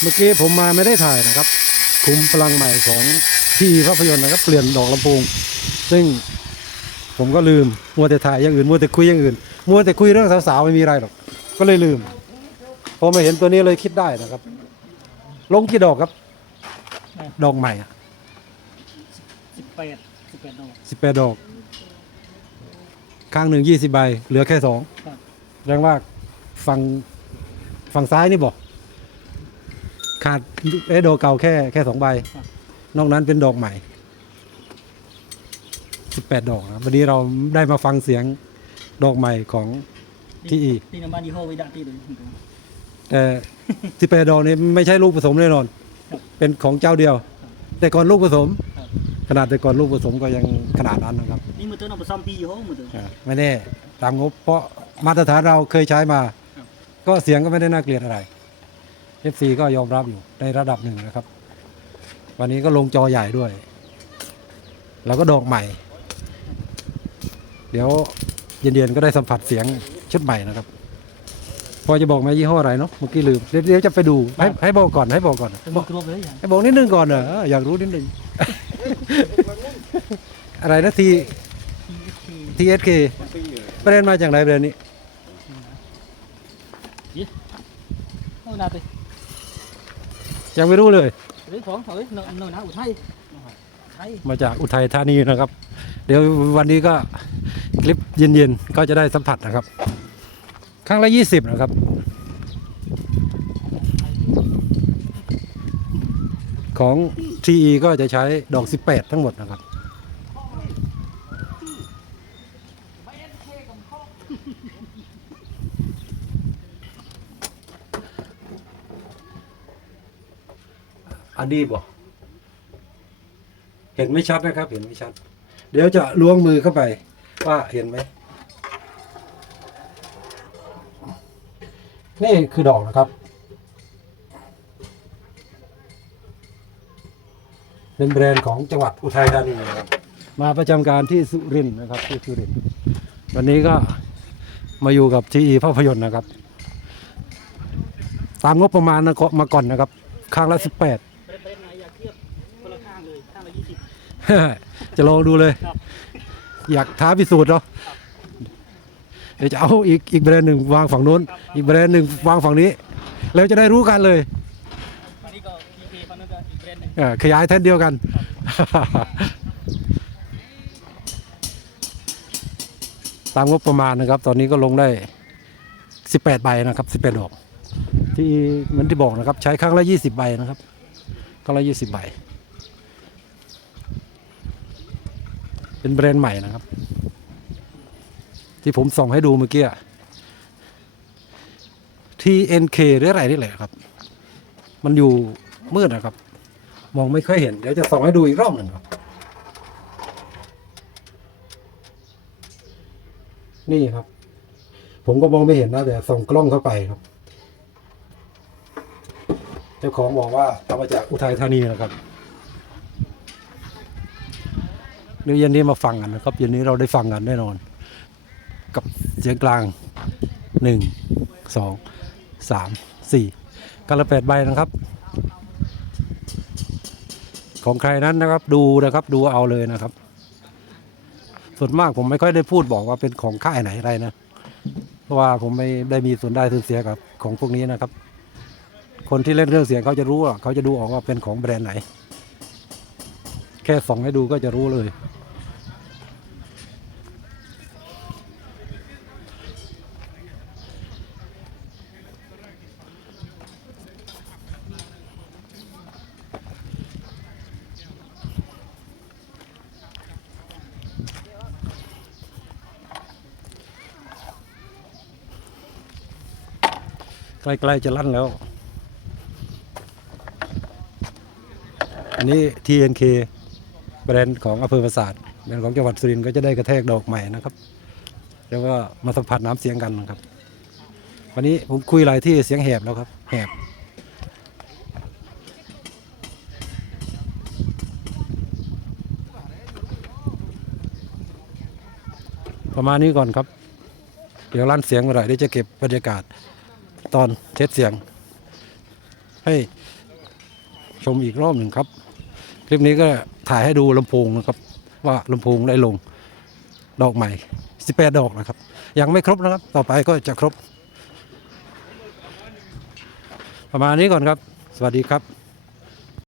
เมื่อกี้ผมมาไม่ได้ถ่ายนะครับ คุมพลังใหม่ของที่ภาพยนตร์นะครับ เปลี่ยนดอกลำโพงซึ่งผมก็ลืมมัวแต่ถ่ายอย่างอื่นมัวแต่คุยอย่างอื่นมัวแต่คุยเรื่องสาวๆไม่มีอะไรหรอกก็เลยลืมพอมาเห็นตัวนี้เลยคิดได้นะครับ ลงกี่ดอกครับ ดอกใหม่สิบแปดสิบแปดดอกสิบแปดดอกข้างหนึ่งยี่สิบใบ เหลือแค่สองครับแสดงว่าฝั่งฝั่งซ้ายนี่บอก ขาดเอะดอกเก่าแค่แค่สองใบ นอกนั้นเป็นดอกใหม่สิบแปดดอกนะวันนี้เราได้มาฟังเสียงดอกใหม่ของที่อีตีน้ำมันยี่ห้อวิดาตีเลยแต่สิบแปดดอกนี้ไม่ใช่ลูกผสมแน่นอนครับเป็นของเจ้าเดียว แต่ก่อนลูกผสมครับขนาดแต่ก่อนลูกผสมก็ยังขนาดนั้นนะครับ นี่มือเตอร์น้องผสมปียี่ห้อมือเตอร์อ่าไม่แน่ตามงบเพราะมาตรฐานเราเคยใช้มาครับก็เสียงก็ไม่ได้น่าเกลียดอะไร FC ก็ยอมรับอยู่ในระดับหนึ่งนะครับ วันนี้ก็ลงจอใหญ่ด้วย แล้วก็ดอกใหม่ เดี๋ยวเย็นๆก็ได้สัมผัสเสียงชุดใหม่นะครับ พอจะบอกไหมยี่ห้ออะไรเนาะเมื่อกี้ลืมเดี๋ยวเดี๋ยวจะไปดูให้ให้บอกก่อนให้บอกก่อนมือครบเลยอย่างให้บอกนิดนึงก่อนเหรออยากรู้นิดนึงอะไรนะที TSK ประเด็นมาจากไหนประเด็นนี้โอ้นาตี ยังไม่รู้เลยเรื่องของเฮ้ยนนนะอุทัยไทยมาจากอุทัยธานีนะครับ เดี๋ยววันนี้ก็คลิปเย็นๆก็จะได้สัมผัสนะครับ ครั้งละยี่สิบนะครับ ของ TE ก็จะใช้ดอก 18 ทั้งหมดนะครับ อันนี้บอกเห็นไม่ชัดนะครับ เห็นไม่ชัด เดี๋ยวจะล้วงมือเข้าไป ว่าเห็นไหมนี่คือดอกนะครับ เป็นแบรนด์ของจังหวัดอุทัยธานีนะครับมาประจำการที่สุรินทร์นะครับที่สุรินทร์วันนี้ก็มาอยู่กับทีอีภาพยนตร์นะครับ ตามงบประมาณมาก่อนนะครับข้างละสิบแปด จะลองดูเลยครับอยากท้าพิสูจน์เนาะเดี๋ยวจะเอาอีกอีกแบรนด์หนึ่งวางฝั่งนู้น อีกแบรนด์หนึ่งวางฝั่งนี้ แล้วจะได้รู้กันเลยอันนี้ก็พีเคฝั่งนั้นก็อีกแบรนด์หนึ่งเออขยายแท่นเดียวกัน ตามงบประมาณนะครับ ตอนนี้ก็ลงได้ 18 ใบนะครับ 18 ดอก ที่เหมือนที่บอกนะครับ ใช้ครั้งละ 20 ใบนะครับครั้งละ 20 ใบ เป็นแบรนด์ใหม่นะครับ ที่ผมส่องให้ดูเมื่อกี้อะ TNK หรืออะไรนี่แหละครับ มันอยู่มืดนะครับ มองไม่ค่อยเห็น เดี๋ยวจะส่องให้ดูอีกรอบหนึ่งครับ นี่ครับ ผมก็มองไม่เห็นนะแต่ส่องกล้องเข้าไปครับ เจ้าของบอกว่าเอามาจากอุทัยธานีนะครับเดี๋ยวเย็นนี้มาฟังกันนะครับเย็นนี้เราได้ฟังกันแน่นอน กับเสียงกลางหนึ่งสองสามสี่กระแปดใบนะครับ ของใครนั้นนะครับดูนะครับดูเอาเลยนะครับ ส่วนมากผมไม่ค่อยได้พูดบอกว่าเป็นของค่ายไหนอะไรนะเพราะว่าผมไม่ได้มีส่วนได้ส่วนเสียกับของพวกนี้นะครับ คนที่เล่นเรื่องเสียงเขาจะรู้เขาจะดูออกว่าเป็นของแบรนด์ไหน แค่ส่องให้ดูก็จะรู้เลย ใกล้ๆจะลั่นแล้ว อันนี้ TNK แบรนด์ของอำเภอปราสาทแบรนด์ของจังหวัดสุรินทร์ก็จะได้กระแทกดอกใหม่นะครับ แล้วก็มาสัมผัสน้ำเสียงกันนะครับ วันนี้ผมคุยหลายที่เสียงแหบแล้วครับแหบประมาณนี้ก่อนครับ เดี๋ยวลั่นเสียงเมื่อไหร่เดี๋ยวจะเก็บบรรยากาศ ตอนเทสเสียง ให้ชมอีกรอบหนึ่งครับ คลิปนี้ก็ถ่ายให้ดูลำโพงนะครับ ว่าลำโพงได้ลงดอกใหม่ 18 ดอกนะครับ ยังไม่ครบนะครับ ต่อไปก็จะครบ ประมาณนี้ก่อนครับ สวัสดีครับ